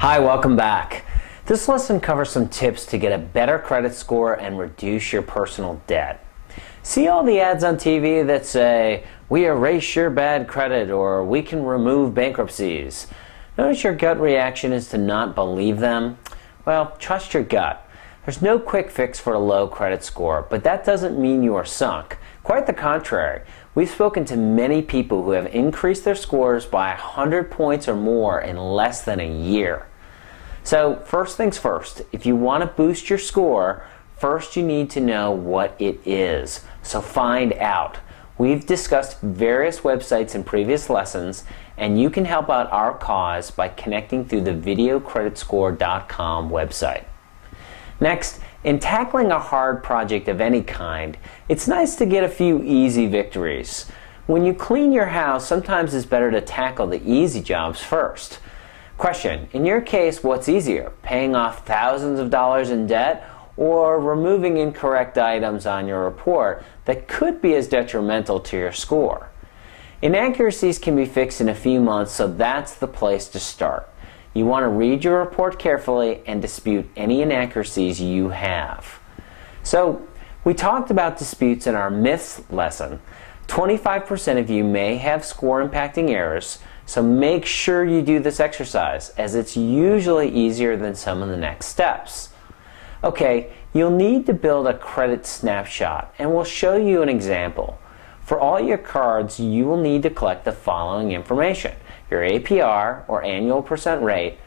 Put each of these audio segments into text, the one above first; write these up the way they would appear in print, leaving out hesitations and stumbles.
Hi, welcome back. This lesson covers some tips to get a better credit score and reduce your personal debt. See all the ads on TV that say, "We erase your bad credit," or "We can remove bankruptcies." Notice your gut reaction is to not believe them? Well, trust your gut. There's no quick fix for a low credit score, but that doesn't mean you are sunk. Quite the contrary. We've spoken to many people who have increased their scores by 100 points or more in less than a year. So first things first, if you want to boost your score, first you need to know what it is. So find out. We've discussed various websites in previous lessons, and you can help out our cause by connecting through the videocreditscore.com website. Next, in tackling a hard project of any kind, it's nice to get a few easy victories. When you clean your house, sometimes it's better to tackle the easy jobs first. Question, in your case, what's easier, paying off thousands of dollars in debt or removing incorrect items on your report that could be as detrimental to your score? Inaccuracies can be fixed in a few months, so that's the place to start. You want to read your report carefully and dispute any inaccuracies you have. So, we talked about disputes in our myths lesson. 25% of you may have score-impacting errors, so make sure you do this exercise, as it's usually easier than some of the next steps. Okay, you'll need to build a credit snapshot, and we'll show you an example. For all your cards, you will need to collect the following information: your APR, or annual percent rate,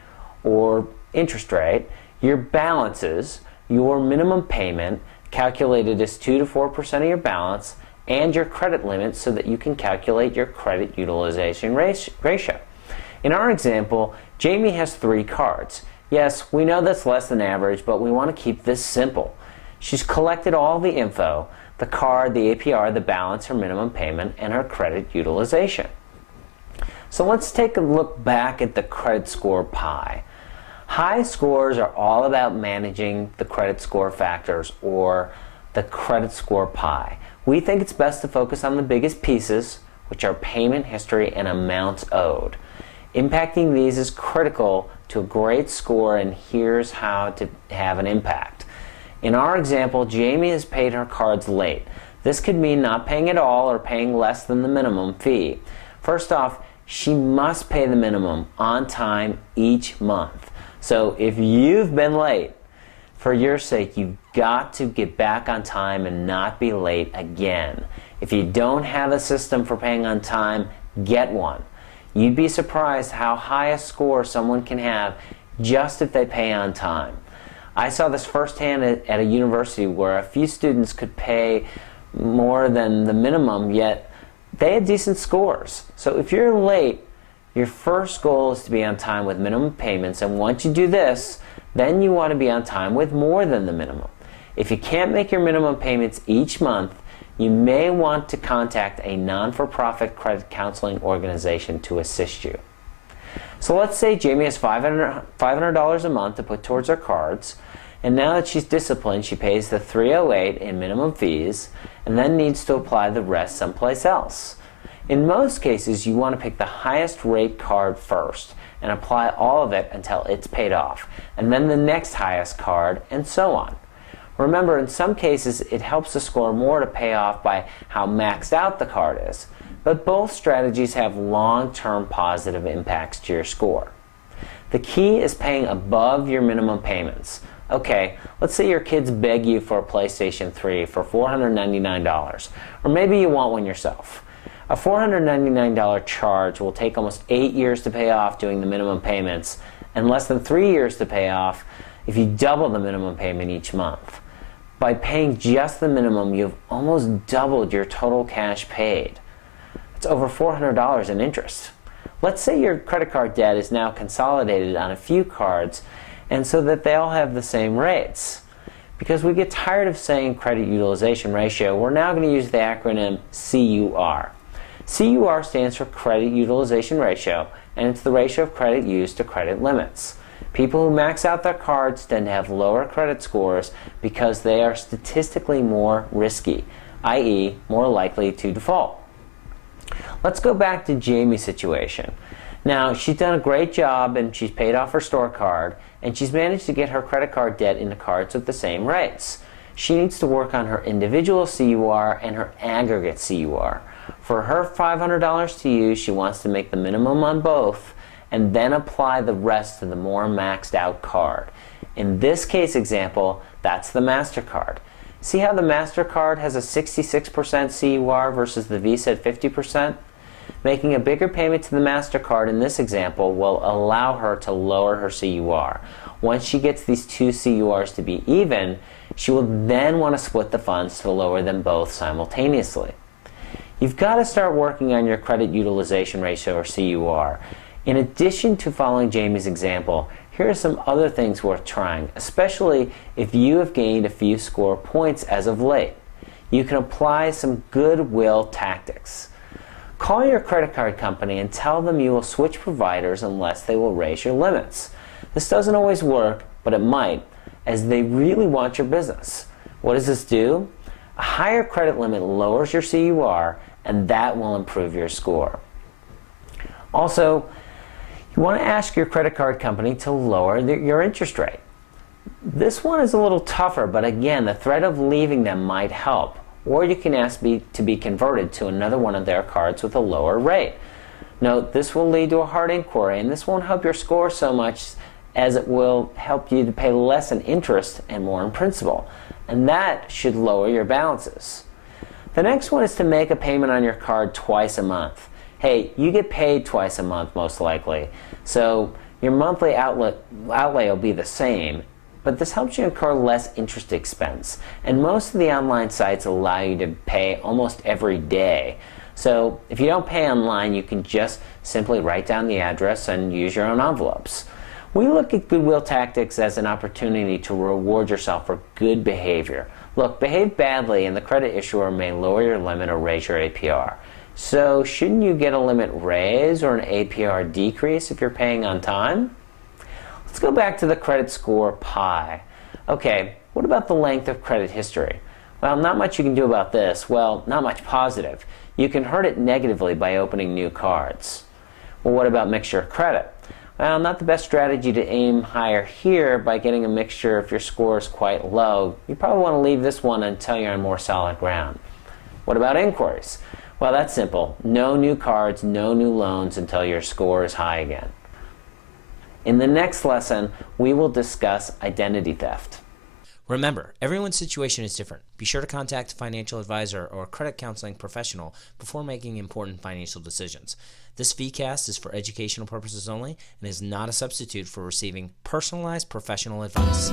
or interest rate, your balances, your minimum payment, calculated as 2 to 4% of your balance, and your credit limit so that you can calculate your credit utilization ratio. In our example, Jamie has 3 cards. Yes, we know that's less than average, but we want to keep this simple. She's collected all the info: the card, the APR, the balance, her minimum payment, and her credit utilization. So let's take a look back at the credit score pie. High scores are all about managing the credit score factors, or the credit score pie. We think it's best to focus on the biggest pieces, which are payment history and amounts owed. Impacting these is critical to a great score, and here's how to have an impact. In our example, Jamie has paid her cards late. This could mean not paying at all or paying less than the minimum fee. First off, she must pay the minimum on time each month. So if you've been late, for your sake, you've got to get back on time and not be late again. If you don't have a system for paying on time, get one. You'd be surprised how high a score someone can have just if they pay on time. I saw this firsthand at a university where a few students could pay more than the minimum, yet they had decent scores. So if you're late, your first goal is to be on time with minimum payments, and once you do this, then you want to be on time with more than the minimum. If you can't make your minimum payments each month, you may want to contact a non-for-profit credit counseling organization to assist you. So let's say Jamie has $500 a month to put towards her cards, and now that she's disciplined, she pays the $308 in minimum fees and then needs to apply the rest someplace else. In most cases, you want to pick the highest rate card first and apply all of it until it's paid off, and then the next highest card, and so on. Remember, in some cases, it helps the score more to pay off by how maxed out the card is, but both strategies have long-term positive impacts to your score. The key is paying above your minimum payments. Okay, let's say your kids beg you for a PlayStation 3 for $499, or maybe you want one yourself. A $499 charge will take almost 8 years to pay off doing the minimum payments, and less than 3 years to pay off if you double the minimum payment each month. By paying just the minimum, you've almost doubled your total cash paid. It's over $400 in interest. Let's say your credit card debt is now consolidated on a few cards, and so that they all have the same rates. Because we get tired of saying credit utilization ratio, we're now going to use the acronym CUR. CUR stands for credit utilization ratio, and it's the ratio of credit used to credit limits. People who max out their cards tend to have lower credit scores because they are statistically more risky, i.e., more likely to default. Let's go back to Jamie's situation. Now, she's done a great job and she's paid off her store card, and she's managed to get her credit card debt into cards with the same rates. She needs to work on her individual CUR and her aggregate CUR. For her $500 to use, she wants to make the minimum on both and then apply the rest to the more maxed out card. In this case example, that's the MasterCard. See how the MasterCard has a 66% CUR versus the Visa at 50%? Making a bigger payment to the MasterCard in this example will allow her to lower her CUR. Once she gets these two CURs to be even, she will then want to split the funds to lower them both simultaneously. You've got to start working on your credit utilization ratio, or CUR. In addition to following Jamie's example, here are some other things worth trying, especially if you have gained a few score points as of late. You can apply some goodwill tactics. Call your credit card company and tell them you will switch providers unless they will raise your limits. This doesn't always work, but it might, as they really want your business. What does this do? A higher credit limit lowers your CUR, and that will improve your score. Also, you want to ask your credit card company to lower your interest rate. This one is a little tougher, but again, the threat of leaving them might help. Or you can ask to be converted to another one of their cards with a lower rate. Note, this will lead to a hard inquiry, and this won't help your score so much as it will help you to pay less in interest and more in principal. And that should lower your balances. The next one is to make a payment on your card twice a month. Hey, you get paid twice a month most likely, so your monthly outlay will be the same, but this helps you incur less interest expense. And most of the online sites allow you to pay almost every day. So if you don't pay online, you can just simply write down the address and use your own envelopes. We look at goodwill tactics as an opportunity to reward yourself for good behavior. Look, behave badly and the credit issuer may lower your limit or raise your APR. So shouldn't you get a limit raise or an APR decrease if you're paying on time? Let's go back to the credit score pie. Okay, what about the length of credit history? Well, not much you can do about this. Well, not much positive. You can hurt it negatively by opening new cards. Well, what about mixture of credit? Well, not the best strategy to aim higher here by getting a mixture if your score is quite low. You probably want to leave this one until you're on more solid ground. What about inquiries? Well, that's simple. No new cards, no new loans until your score is high again. In the next lesson, we will discuss identity theft. Remember, everyone's situation is different. Be sure to contact a financial advisor or a credit counseling professional before making important financial decisions. This VCast is for educational purposes only and is not a substitute for receiving personalized professional advice.